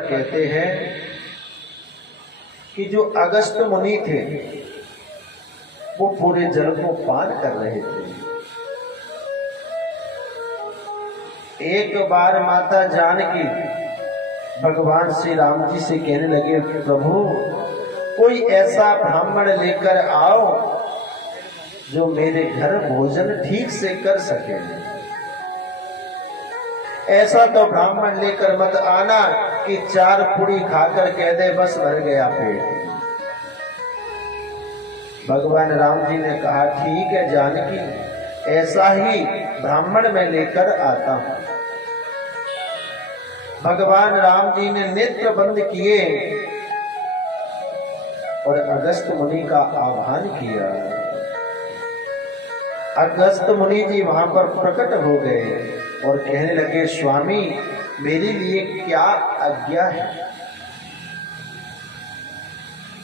कहते हैं कि जो अगस्त मुनि थे वो पूरे जल को पान कर रहे थे। एक बार माता जानकी भगवान श्री राम जी से कहने लगे, प्रभु कोई ऐसा ब्राह्मण लेकर आओ जो मेरे घर भोजन ठीक से कर सके। ऐसा तो ब्राह्मण लेकर मत आना कि 4 पुड़ी खाकर कह दे बस भर गया पेट। भगवान राम जी ने कहा, ठीक है जानकी, ऐसा ही ब्राह्मण मैं लेकर आता हूं। भगवान राम जी ने नेत्र बंद किए और अगस्त मुनि का आह्वान किया। अगस्त मुनि जी वहां पर प्रकट हो गए और कहने लगे, स्वामी मेरे लिए क्या आज्ञा है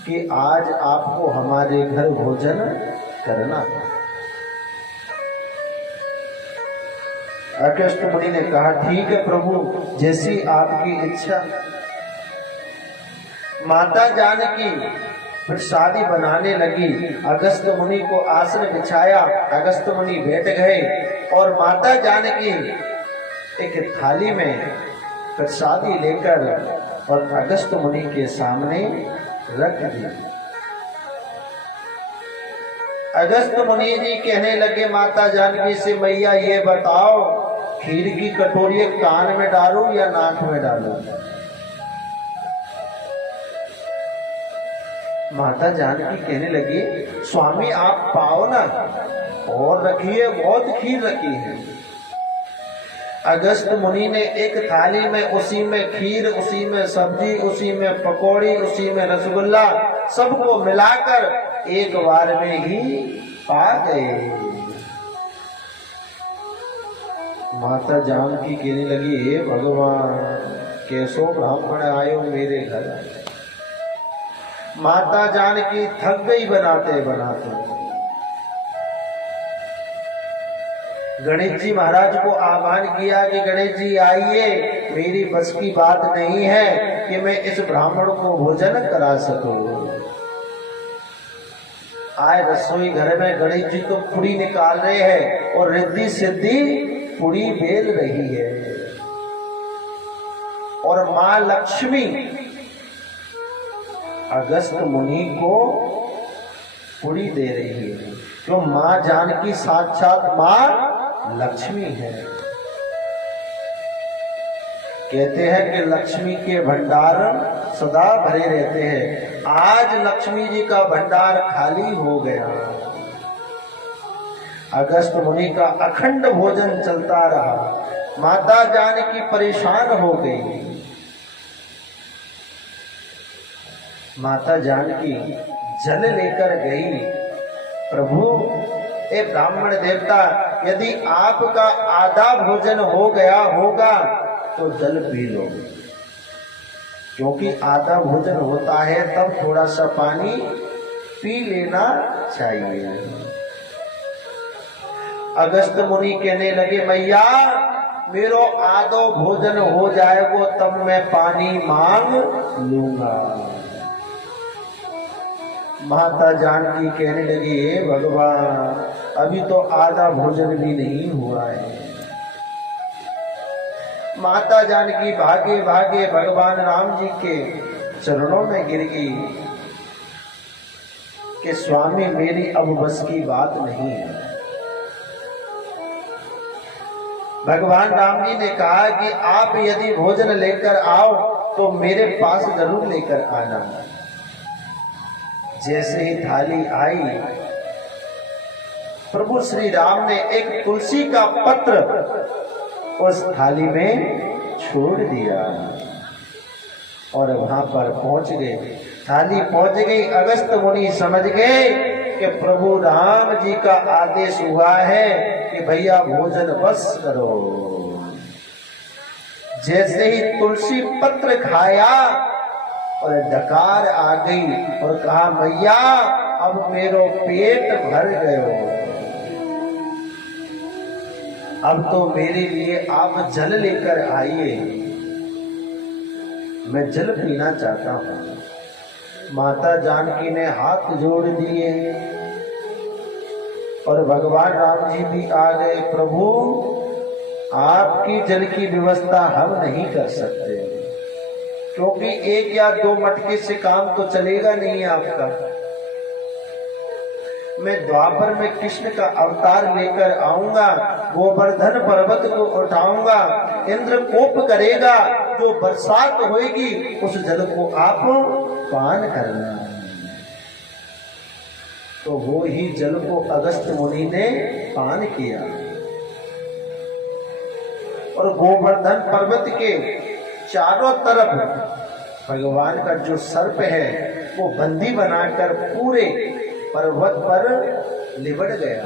कि आज आपको हमारे घर भोजन करना है। अगस्त मुनि ने कहा, ठीक है प्रभु, जैसी आपकी इच्छा। माता जानकी प्रसादी बनाने लगी। अगस्त मुनि को आसन बिछाया, अगस्त मुनि बैठ गए और माता जानकी एक थाली में प्रसादी लेकर और अगस्त मुनि के सामने रख दी। अगस्त मुनि जी कहने लगे माता जानकी से, मैया ये बताओ खीर की कटोरी कान में डालूं या नाक में डालूं? माता जानकी कहने लगी, स्वामी आप पाओ ना और रखिए, बहुत खीर रखी है। अगस्त मुनि ने एक थाली में उसी में खीर, उसी में सब्जी, उसी में पकौड़ी, उसी में रसगुल्ला सबको मिलाकर एक बार में ही पा गए। माता जानकी कहने लगी, हे भगवान कैसो ब्राह्मण आयो मेरे घर। माता जानकी थक गई बनाते बनाते। गणेश जी महाराज को आह्वान किया कि गणेश जी आइए, मेरी बस की बात नहीं है कि मैं इस ब्राह्मण को भोजन करा सकूं। आए रसोई घर में गणेश जी तो पुड़ी निकाल रहे हैं और रिद्धि सिद्धि पुड़ी बेल रही है और मां लक्ष्मी अगस्त मुनि को पुड़ी दे रही है। जो मां जानकी साक्षात मां लक्ष्मी है। कहते हैं कि लक्ष्मी के भंडार सदा भरे रहते हैं। आज लक्ष्मी जी का भंडार खाली हो गया। अगस्त मुनि का अखंड भोजन चलता रहा। माता जानकी परेशान हो गई। माता जानकी जल लेकर गई। प्रभु ए ब्राह्मण देवता, यदि आपका आधा भोजन हो गया होगा तो जल पी लो, क्योंकि आधा भोजन होता है तब थोड़ा सा पानी पी लेना चाहिए। अगस्त मुनि कहने लगे, मैया मेरो आधो भोजन हो जाएगा तब मैं पानी मांग लूंगा। माता जानकी कहने लगी, हे भगवान अभी तो आधा भोजन भी नहीं हुआ है। माता जानकी भागे भागे भगवान राम जी के चरणों में गिर गई कि स्वामी मेरी अब बस की बात नहीं है। भगवान राम जी ने कहा कि आप यदि भोजन लेकर आओ तो मेरे पास जरूर लेकर आना। जैसे ही थाली आई, प्रभु श्री राम ने एक तुलसी का पत्र उस थाली में छोड़ दिया और वहां पर पहुंच गए। थाली पहुंच गई। अगस्त मुनि समझ गए कि प्रभु राम जी का आदेश हुआ है कि भैया भोजन बस करो। जैसे ही तुलसी पत्र खाया और डकार आ गई और कहा, मैया अब मेरो पेट भर गयो, अब तो मेरे लिए आप जल लेकर आइए। मैं जल पीना चाहता हूँ। माता जानकी ने हाथ जोड़ दिए और भगवान राम जी भी आ गए। प्रभु, आपकी जल की व्यवस्था हम नहीं कर सकते, क्योंकि एक या दो मटके से काम तो चलेगा नहीं आपका। मैं द्वापर में कृष्ण का अवतार लेकर आऊंगा, गोवर्धन पर्वत को उठाऊंगा, इंद्र कोप करेगा, जो बरसात होगी उस जल को आप पान करना। तो वो ही जल को अगस्त मुनि ने पान किया और गोवर्धन पर्वत के चारों तरफ भगवान का जो सर्प है वो बंदी बनाकर पूरे पर्वत पर लिपट गया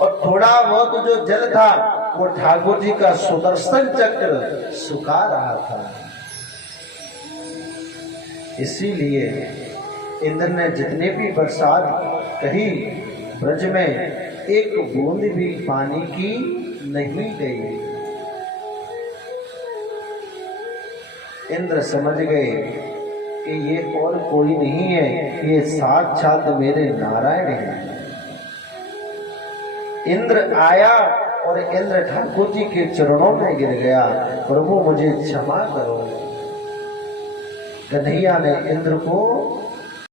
और थोड़ा बहुत जो जल था वो ठाकुर जी का सुदर्शन चक्र सुखा रहा था। इसीलिए इंद्र ने जितने भी बरसात कही, ब्रज में एक बूंद भी पानी की नहीं गई। इंद्र समझ गए कि ये और कोई नहीं है, ये साक्षात मेरे नारायण हैं। इंद्र आया और इंद्र ठाकुर जी के चरणों में गिर गया, प्रभु मुझे क्षमा करो। कन्हैया ने इंद्र को